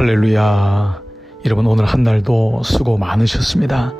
할렐루야. 여러분, 오늘 한 날도 수고 많으셨습니다.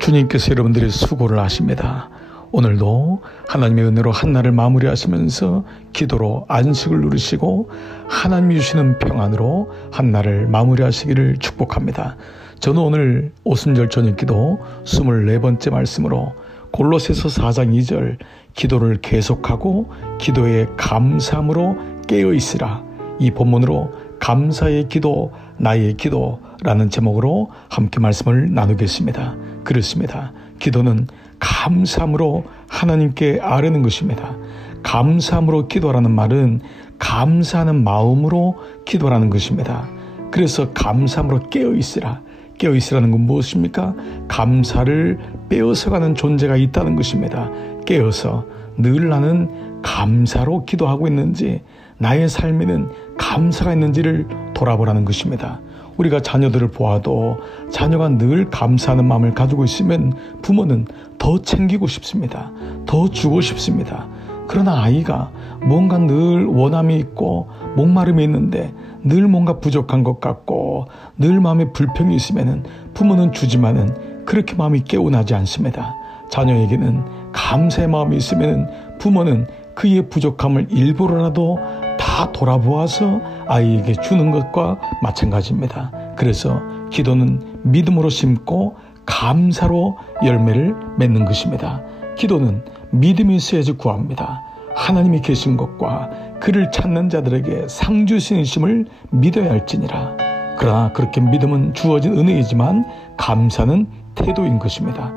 주님께서 여러분들의 수고를 아십니다. 오늘도 하나님의 은혜로 한 날을 마무리하시면서 기도로 안식을 누리시고 하나님이 주시는 평안으로 한 날을 마무리하시기를 축복합니다. 저는 오늘 오순절 저녁기도 24번째 말씀으로 골로새서 4장 2절 기도를 계속하고 기도에 감사함으로 깨어있으라, 이 본문으로 감사의 기도, 나의 기도라는 제목으로 함께 말씀을 나누겠습니다. 그렇습니다. 기도는 감사함으로 하나님께 아뢰는 것입니다. 감사함으로 기도라는 말은 감사하는 마음으로 기도라는 것입니다. 그래서 감사함으로 깨어있으라. 깨어있으라는 건 무엇입니까? 감사를 빼앗아가는 존재가 있다는 것입니다. 깨어서 늘 나는 감사로 기도하고 있는지, 나의 삶에는 감사가 있는지를 돌아보라는 것입니다. 우리가 자녀들을 보아도 자녀가 늘 감사하는 마음을 가지고 있으면 부모는 더 챙기고 싶습니다. 더 주고 싶습니다. 그러나 아이가 뭔가 늘 원함이 있고 목마름이 있는데 늘 뭔가 부족한 것 같고 늘 마음에 불평이 있으면 부모는 주지만은 그렇게 마음이 개운하지 않습니다. 자녀에게는 감사의 마음이 있으면 부모는 그의 부족함을 일부러라도 다 돌아보아서 아이에게 주는 것과 마찬가지입니다. 그래서 기도는 믿음으로 심고 감사로 열매를 맺는 것입니다. 기도는 믿음이 있어야지 구합니다. 하나님이 계신 것과 그를 찾는 자들에게 상 주시심을 믿어야 할지니라. 그러나 그렇게 믿음은 주어진 은혜이지만 감사는 태도인 것입니다.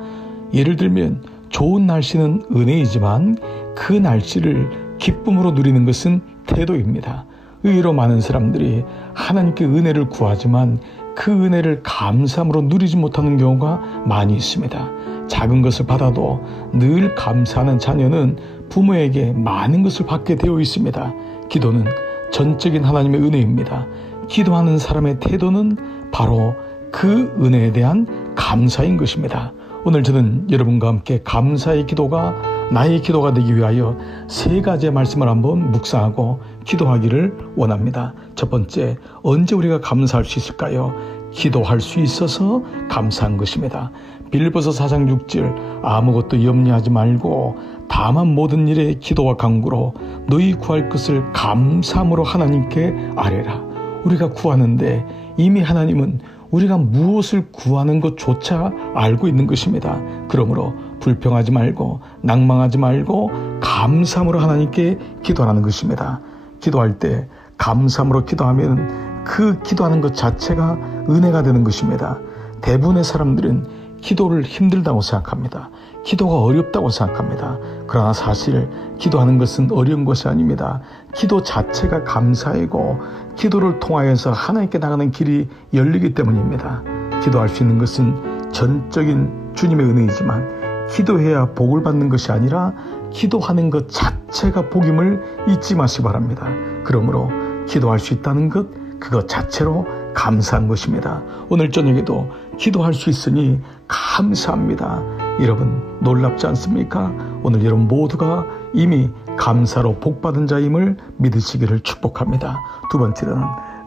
예를 들면 좋은 날씨는 은혜이지만 그 날씨를 기쁨으로 누리는 것은 태도입니다. 의외로 많은 사람들이 하나님께 은혜를 구하지만 그 은혜를 감사함으로 누리지 못하는 경우가 많이 있습니다. 작은 것을 받아도 늘 감사하는 자녀는 부모에게 많은 것을 받게 되어 있습니다. 기도는 전적인 하나님의 은혜입니다. 기도하는 사람의 태도는 바로 그 은혜에 대한 감사인 것입니다. 오늘 저는 여러분과 함께 감사의 기도가 나의 기도가 되기 위하여 3가지의 말씀을 한번 묵상하고 기도하기를 원합니다. 첫 번째, 언제 우리가 감사할 수 있을까요? 기도할 수 있어서 감사한 것입니다. 빌립보서 4장 6절 아무것도 염려하지 말고 다만 모든 일에 기도와 간구로 너희 구할 것을 감사함으로 하나님께 아뢰라. 우리가 구하는데 이미 하나님은 우리가 무엇을 구하는 것조차 알고 있는 것입니다. 그러므로 불평하지 말고 낭망하지 말고 감사함으로 하나님께 기도하는 것입니다. 기도할 때 감사함으로 기도하면 그 기도하는 것 자체가 은혜가 되는 것입니다. 대부분의 사람들은 기도를 힘들다고 생각합니다. 기도가 어렵다고 생각합니다. 그러나 사실 기도하는 것은 어려운 것이 아닙니다. 기도 자체가 감사이고 기도를 통하여서 하나님께 나가는 길이 열리기 때문입니다. 기도할 수 있는 것은 전적인 주님의 은혜이지만 기도해야 복을 받는 것이 아니라 기도하는 것 자체가 복임을 잊지 마시기 바랍니다. 그러므로 기도할 수 있다는 것, 그것 자체로 감사한 것입니다. 오늘 저녁에도 기도할 수 있으니 감사합니다. 여러분 놀랍지 않습니까? 오늘 여러분 모두가 이미 감사로 복받은 자임을 믿으시기를 축복합니다. 두 번째는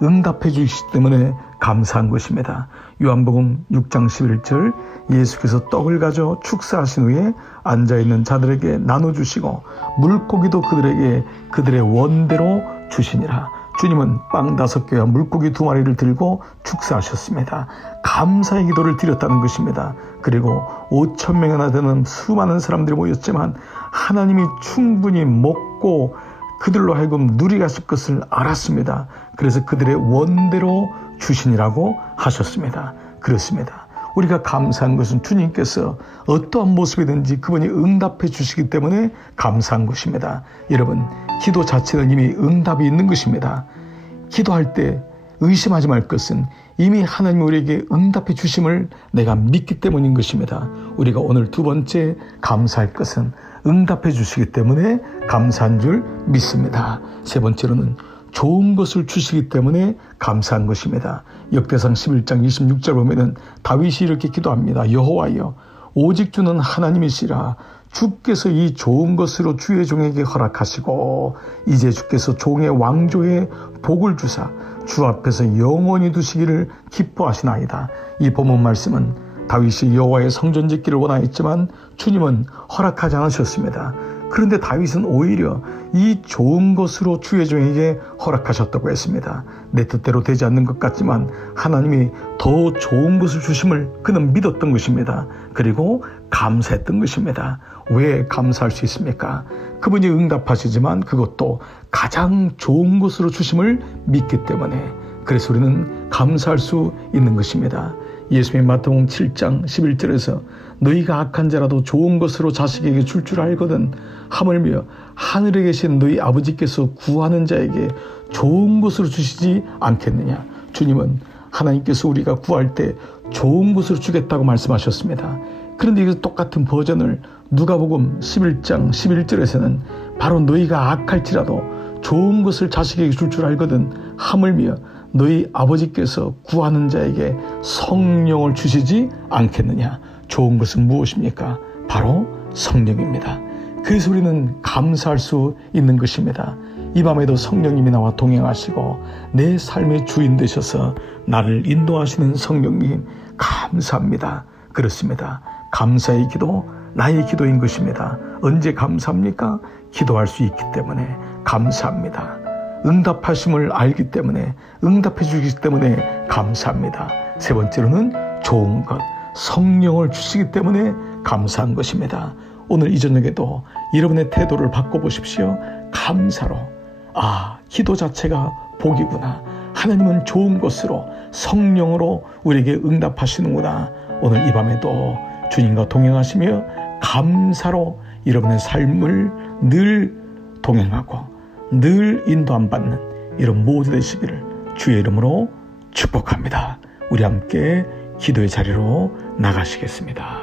응답해 주시기 때문에 감사한 것입니다. 요한복음 6장 11절 예수께서 떡을 가져 축사하신 후에 앉아있는 자들에게 나눠주시고 물고기도 그들에게 그들의 원대로 주시니라. 주님은 빵 5개와 물고기 2마리를 들고 축사하셨습니다. 감사의 기도를 드렸다는 것입니다. 그리고 5,000명이나 되는 수많은 사람들이 모였지만 하나님이 충분히 먹고 그들로 하여금 누리게 하실 것을 알았습니다. 그래서 그들의 원대로 주시니라고 하셨습니다. 그렇습니다. 우리가 감사한 것은 주님께서 어떠한 모습이든지 그분이 응답해 주시기 때문에 감사한 것입니다. 여러분, 기도 자체는 이미 응답이 있는 것입니다. 기도할 때 의심하지 말 것은 이미 하나님이 우리에게 응답해 주심을 내가 믿기 때문인 것입니다. 우리가 오늘 두 번째 감사할 것은 응답해 주시기 때문에 감사한 줄 믿습니다. 세 번째로는 좋은 것을 주시기 때문에 감사한 것입니다. 역대상 11장 26절 보면은 다윗이 이렇게 기도합니다. 여호와여, 오직 주는 하나님이시라. 주께서 이 좋은 것으로 주의 종에게 허락하시고 이제 주께서 종의 왕조에 복을 주사 주 앞에서 영원히 두시기를 기뻐하시나이다. 이 본문 말씀은 다윗이 여호와의 성전 짓기를 원하였지만 주님은 허락하지 않으셨습니다. 그런데 다윗은 오히려 이 좋은 것으로 주의 종에게 허락하셨다고 했습니다. 내 뜻대로 되지 않는 것 같지만 하나님이 더 좋은 것을 주심을 그는 믿었던 것입니다. 그리고 감사했던 것입니다. 왜 감사할 수 있습니까? 그분이 응답하시지만 그것도 가장 좋은 것으로 주심을 믿기 때문에, 그래서 우리는 감사할 수 있는 것입니다. 예수님 마태복음 7장 11절에서 너희가 악한 자라도 좋은 것으로 자식에게 줄 줄 알거든 하물며 하늘에 계신 너희 아버지께서 구하는 자에게 좋은 것으로 주시지 않겠느냐. 주님은 하나님께서 우리가 구할 때 좋은 것으로 주겠다고 말씀하셨습니다. 그런데 이 똑같은 버전을 누가복음 11장 11절에서는 바로 너희가 악할지라도 좋은 것을 자식에게 줄 줄 알거든 하물며 너희 아버지께서 구하는 자에게 성령을 주시지 않겠느냐. 좋은 것은 무엇입니까? 바로 성령입니다. 그래서 우리는 감사할 수 있는 것입니다. 이 밤에도 성령님이 나와 동행하시고 내 삶의 주인 되셔서 나를 인도하시는 성령님 감사합니다. 그렇습니다. 감사의 기도 나의 기도인 것입니다. 언제 감사합니까? 기도할 수 있기 때문에 감사합니다. 응답하심을 알기 때문에, 응답해 주시기 때문에 감사합니다. 세 번째로는 좋은 것, 성령을 주시기 때문에 감사한 것입니다. 오늘 이 저녁에도 여러분의 태도를 바꿔보십시오. 감사로, 기도 자체가 복이구나. 하나님은 좋은 것으로 성령으로 우리에게 응답하시는구나. 오늘 이 밤에도 주님과 동행하시며 감사로 여러분의 삶을 늘 동행하고 늘 인도함 받는 이런 모두 되시기를 주의 이름으로 축복합니다. 우리 함께 기도의 자리로 나가시겠습니다.